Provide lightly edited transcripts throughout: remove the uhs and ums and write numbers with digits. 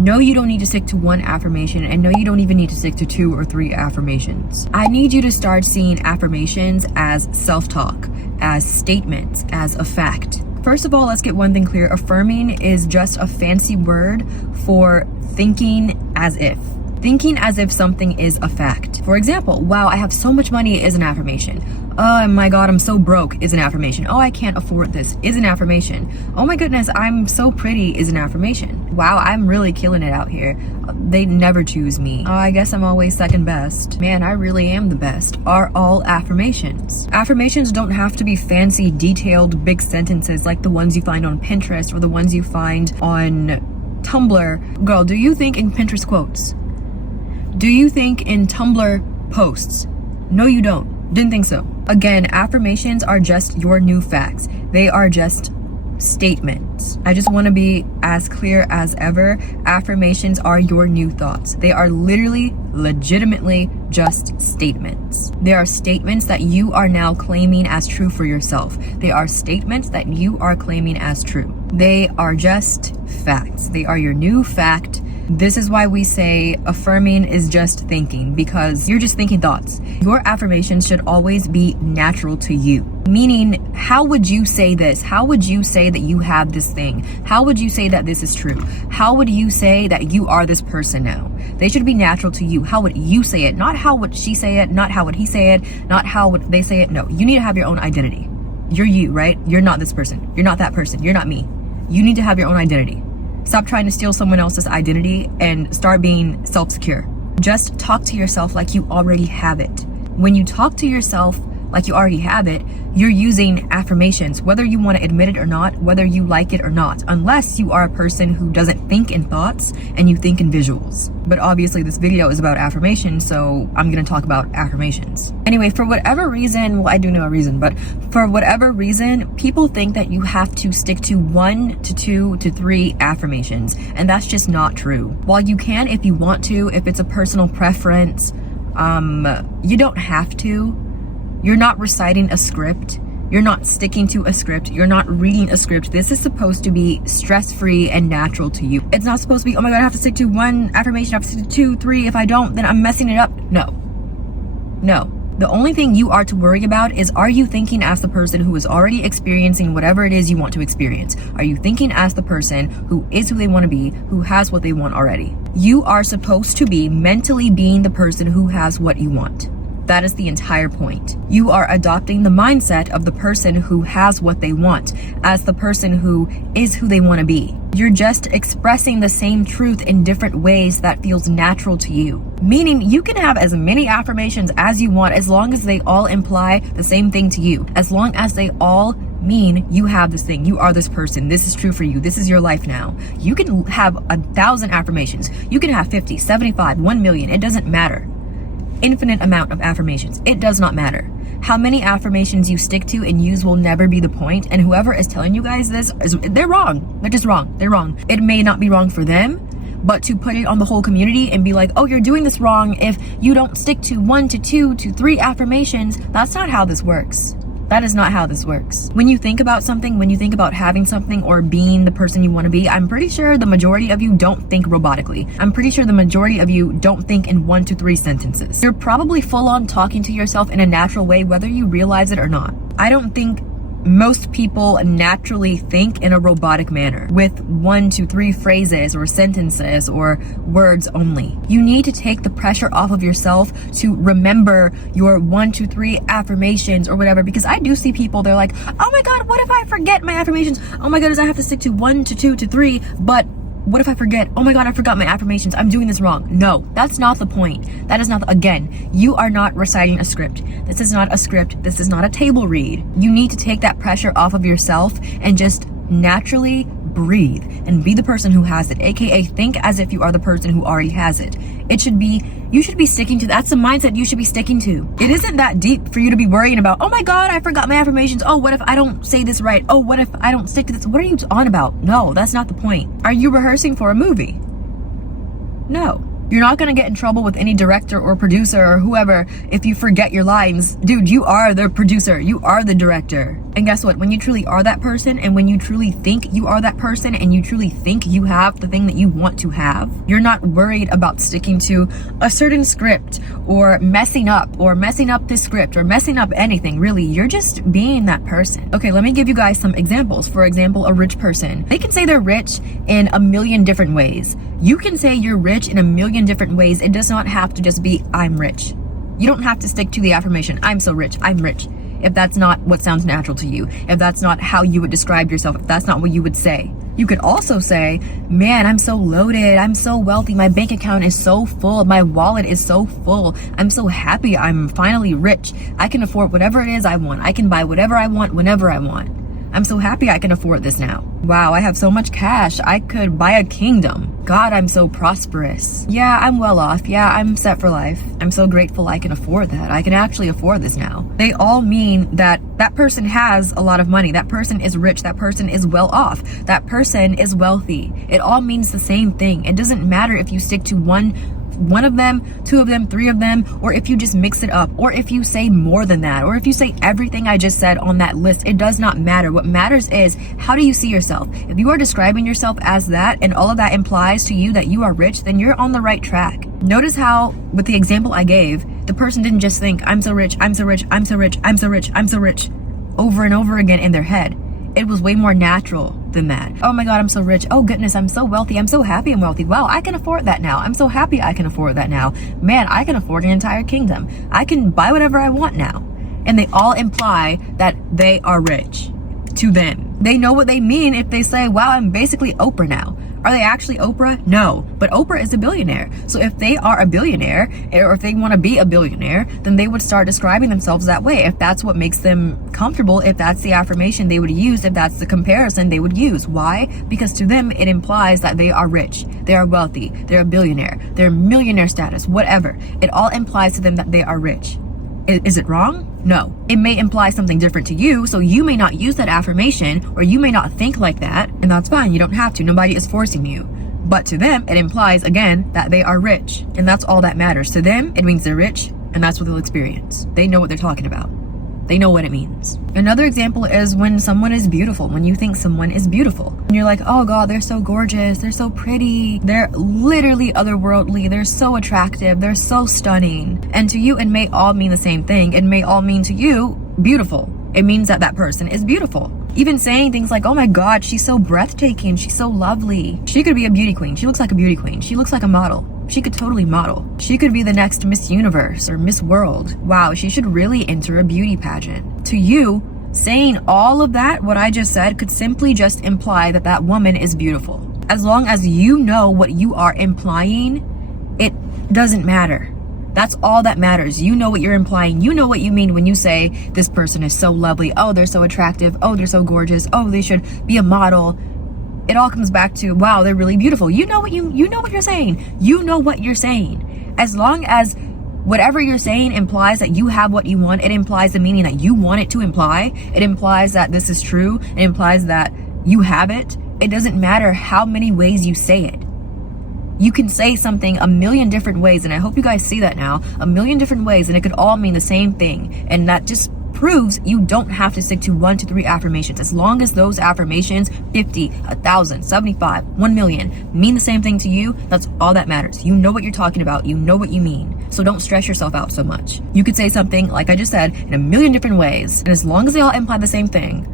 No, you don't need to stick to one affirmation, and no, you don't even need to stick to 2 or 3 affirmations. I need you to start seeing affirmations as self-talk, as statements, as a fact. First of all, let's get one thing clear. Affirming is just a fancy word for thinking as if. Thinking as if something is a fact. For example, wow, I have so much money is an affirmation. Oh my God, I'm so broke is an affirmation. Oh, I can't afford this is an affirmation. Oh my goodness, I'm so pretty is an affirmation. Wow, I'm really killing it out here. They never choose me. Oh, I guess I'm always second best. Man, I really am the best. Are all affirmations. Affirmations don't have to be fancy, detailed, big sentences like the ones you find on Pinterest or the ones you find on Tumblr. Girl, do you think in Pinterest quotes? Do you think in Tumblr posts? No, you don't. Didn't think so. Again, affirmations are just your new facts. They are just statements. I just want to be as clear as ever. Affirmations are your new thoughts. They are literally, legitimately just statements. They are statements that you are now claiming as true for yourself. They are statements that you are claiming as true. They are just facts. They are your new fact. This is why we say affirming is just thinking, because you're just thinking thoughts. Your affirmations should always be natural to you. Meaning, how would you say this? How would you say that you have this thing? How would you say that this is true? How would you say that you are this person now? They should be natural to you. How would you say it? Not how would she say it, not how would he say it, not how would they say it. No, you need to have your own identity. You're you, right? You're not this person. You're not that person. You're not me. You need to have your own identity. Stop trying to steal someone else's identity and start being self-secure. Just talk to yourself like you already have it. When you talk to yourself like you already have it, you're using affirmations, whether you want to admit it or not, whether you like it or not, unless you are a person who doesn't think in thoughts and you think in visuals. But obviously this video is about affirmations, so I'm going to talk about affirmations. Anyway, for whatever reason, well, I do know a reason, but for whatever reason, people think that you have to stick to 1 to 2 to 3 affirmations, and that's just not true. While you can if you want to, if it's a personal preference, you don't have to. You're not reciting a script. You're not sticking to a script. You're not reading a script. This is supposed to be stress-free and natural to you. It's not supposed to be, oh my God, I have to stick to 1 affirmation. I have to stick to 2, 3. If I don't, then I'm messing it up. No. No. The only thing you are to worry about is, are you thinking as the person who is already experiencing whatever it is you want to experience? Are you thinking as the person who is who they want to be, who has what they want already? You are supposed to be mentally being the person who has what you want. That is the entire point. You are adopting the mindset of the person who has what they want as the person who is who they want to be. You're just expressing the same truth in different ways that feels natural to you. Meaning you can have as many affirmations as you want as long as they all imply the same thing to you. As long as they all mean you have this thing, you are this person, this is true for you, this is your life now. You can have 1,000 affirmations. You can have 50, 75, 1 million. It doesn't matter. Infinite amount of affirmations. It does not matter. How many affirmations you stick to and use will never be the point, and whoever is telling you guys this, they're wrong. They're just wrong. They're wrong. It may not be wrong for them, but to put it on the whole community and be like, oh, you're doing this wrong if you don't stick to 1 to 2 to 3 affirmations, that's not how this works. That is not how this works. When you think about something, when you think about having something or being the person you want to be, I'm pretty sure the majority of you don't think robotically. I'm pretty sure the majority of you don't think in 1 to 3 sentences. You're probably full on talking to yourself in a natural way, whether you realize it or not. I don't think most people naturally think in a robotic manner with 1 to 3 phrases or sentences or words only. You need to take the pressure off of yourself to remember your 1 to 3 affirmations or whatever, because I do see people, they're like, oh my God, what if I forget my affirmations? Oh my goodness, I have to stick to 1 to 2 to 3, but what if I forget? Oh my God, I forgot my affirmations. I'm doing this wrong. No, that's not the point. That is not, again, you are not reciting a script. This is not a script. This is not a table read. You need to take that pressure off of yourself and just naturally breathe and be the person who has it, aka think as if you are the person who already has it. You should be sticking to, that's the mindset you should be sticking to. It isn't that deep for you to be worrying about, oh my God, I forgot my affirmations. Oh, what if I don't say this right? Oh, what if I don't stick to this? What are you on about? No, that's not the point. Are you rehearsing for a movie? No. You're not gonna get in trouble with any director or producer or whoever if you forget your lines. Dude, you are the producer, you are the director. And guess what? When you truly are that person, and when you truly think you are that person, and you truly think you have the thing that you want to have, you're not worried about sticking to a certain script or messing up this script or messing up anything. Really, you're just being that person. Okay, let me give you guys some examples. For example, a rich person. They can say they're rich in a million different ways. You can say you're rich in a million different ways. It does not have to just be, I'm rich. You don't have to stick to the affirmation, I'm so rich, I'm rich. If that's not what sounds natural to you, if that's not how you would describe yourself, if that's not what you would say. You could also say, man, I'm so loaded, I'm so wealthy, my bank account is so full, my wallet is so full, I'm so happy, I'm finally rich. I can afford whatever it is I want. I can buy whatever I want whenever I want. I'm so happy I can afford this now. Wow, I have so much cash, I could buy a kingdom. God, I'm so prosperous. Yeah, I'm well off. Yeah, I'm set for life. I'm so grateful I can afford that. I can actually afford this now. They all mean that that person has a lot of money. That person is rich. That person is well off. That person is wealthy. It all means the same thing. It doesn't matter if you stick to one of them, two of them, three of them, or if you just mix it up, or if you say more than that, or if you say everything I just said on that list. It does not matter. What matters is, how do you see yourself? If you are describing yourself as that, and all of that implies to you that you are rich, then you're on the right track. Notice how, with the example I gave, the person didn't just think, I'm so rich, I'm so rich, I'm so rich, I'm so rich, I'm so rich, over and over again in their head. It was way more natural than that. Oh my God, I'm so rich. Oh goodness, I'm so wealthy. I'm so happy I'm wealthy. Wow, I can afford that now. I'm so happy I can afford that now. Man, I can afford an entire kingdom. I can buy whatever I want now. And they all imply that they are rich to them. They know what they mean if they say, wow, I'm basically Oprah now. Are they actually Oprah? No, but Oprah is a billionaire. So if they are a billionaire, or if they want to be a billionaire, then they would start describing themselves that way. If that's what makes them comfortable, if that's the affirmation they would use, if that's the comparison they would use. Why? Because to them, it implies that they are rich, they are wealthy, they're a billionaire, they're millionaire status, whatever. It all implies to them that they are rich. Is it wrong? No. It may imply something different to you, so you may not use that affirmation, or you may not think like that, and that's fine. You don't have to. Nobody is forcing you. But to them, it implies, again, that they are rich, and that's all that matters. To them, it means they're rich, and that's what they'll experience. They know what they're talking about. They know what it means. Another example is when someone is beautiful, when you think someone is beautiful. And you're like, oh God, they're so gorgeous, they're so pretty, they're literally otherworldly, they're so attractive, they're so stunning. And to you, it may all mean the same thing. It may all mean to you, beautiful. It means that that person is beautiful. Even saying things like, oh my God, she's so breathtaking, she's so lovely. She could be a beauty queen. She looks like a beauty queen. She looks like a model. She could totally model. She could be the next Miss Universe or Miss World. Wow, she should really enter a beauty pageant. To you, saying all of that, what I just said, could simply just imply that that woman is beautiful. As long as you know what you are implying, it doesn't matter. That's all that matters. You know what you're implying. You know what you mean when you say this person is so lovely. Oh, they're so attractive. Oh, they're so gorgeous. Oh, they should be a model. It all comes back to, wow, they're really beautiful. You know what you know what you're saying. You know what you're saying. As long as whatever you're saying implies that you have what you want, it implies the meaning that you want it to imply. It implies that this is true. It implies that you have it. It doesn't matter how many ways you say it. You can say something a million different ways, and I hope you guys see that now, a million different ways, and it could all mean the same thing. And that just proves you don't have to stick to 1 to 3 affirmations. As long as those affirmations, 50, 1,000, 75, 1 million, mean the same thing to you, that's all that matters. You know what you're talking about. You know what you mean. So don't stress yourself out so much. You could say something, like I just said, in a million different ways, and as long as they all imply the same thing,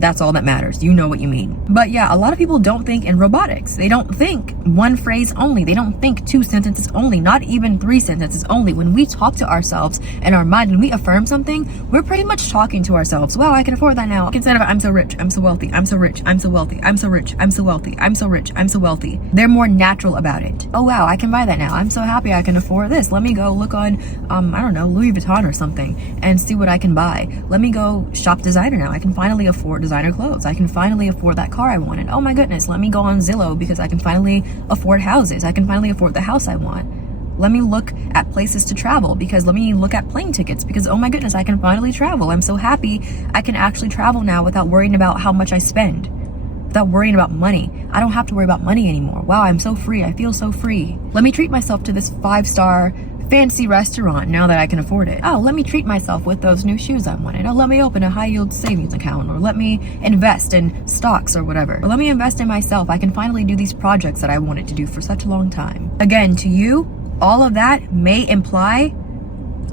that's all that matters. You know what you mean. But yeah, a lot of people don't think in robotics. They don't think one phrase only. They don't think 2 sentences only, not even 3 sentences only. When we talk to ourselves in our mind and we affirm something, we're pretty much talking to ourselves. Wow, I can afford that now. Instead of I'm so rich, I'm so wealthy, I'm so rich, I'm so wealthy, I'm so rich, I'm so wealthy, I'm so rich, I'm so wealthy. They're more natural about it. Oh wow, I can buy that now. I'm so happy I can afford this. Let me go look on, I don't know, Louis Vuitton or something and see what I can buy. Let me go shop designer now. I can finally afford designer clothes. I can finally afford that car I wanted. Oh my goodness, let me go on Zillow because I can finally afford houses. I can finally afford the house I want. Let me look at places to travel because let me look at plane tickets because oh my goodness, I can finally travel. I'm so happy I can actually travel now without worrying about how much I spend. without worrying about money. I don't have to worry about money anymore. Wow, I'm so free. I feel so free. Let me treat myself to this 5-star fancy restaurant now that I can afford it. Oh, let me treat myself with those new shoes I wanted. Oh, let me open a high yield savings account, or let me invest in stocks or whatever. Or let me invest in myself. I can finally do these projects that I wanted to do for such a long time. Again, to you, all of that may imply,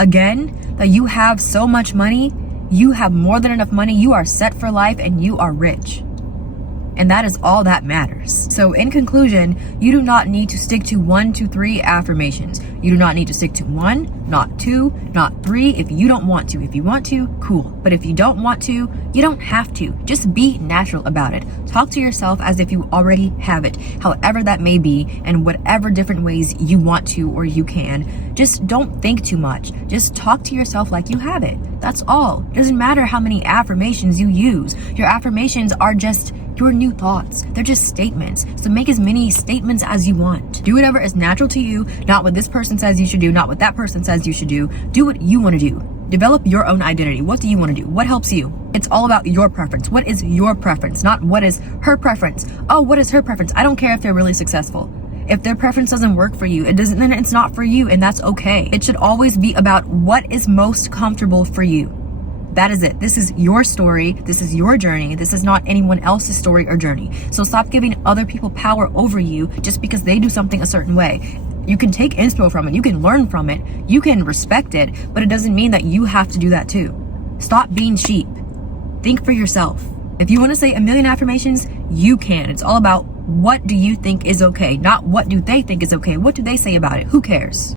again, that you have so much money, you have more than enough money, you are set for life, and you are rich. And that is all that matters. So in conclusion, you do not need to stick to 1 to 3 affirmations. You do not need to stick to 1, not 2, not 3 if you don't want to. If you want to, cool. But if you don't want to, you don't have to. Just be natural about it. Talk to yourself as if you already have it, however that may be, and whatever different ways you want to or you can. Just don't think too much. Just talk to yourself like you have it. That's all. It doesn't matter how many affirmations you use. Your affirmations are just your new thoughts. They're just statements. So make as many statements as you want. Do whatever is natural to you, not what this person says you should do, not what that person says you should do. Do what you want to do. Develop your own identity. What do you want to do? What helps you? It's all about your preference. What is your preference? Not what is her preference. Oh, what is her preference? I don't care if they're really successful. If their preference doesn't work for you, then it's not for you, and that's okay. It should always be about what is most comfortable for you. That is it. This is your story. This is your journey. This is not anyone else's story or journey. So stop giving other people power over you just because they do something a certain way. You can take inspo from it. You can learn from it. You can respect it, but it doesn't mean that you have to do that too. Stop being sheep. Think for yourself. If you want to say a million affirmations, you can. It's all about what do you think is okay, not what do they think is okay. What do they say about it? Who cares?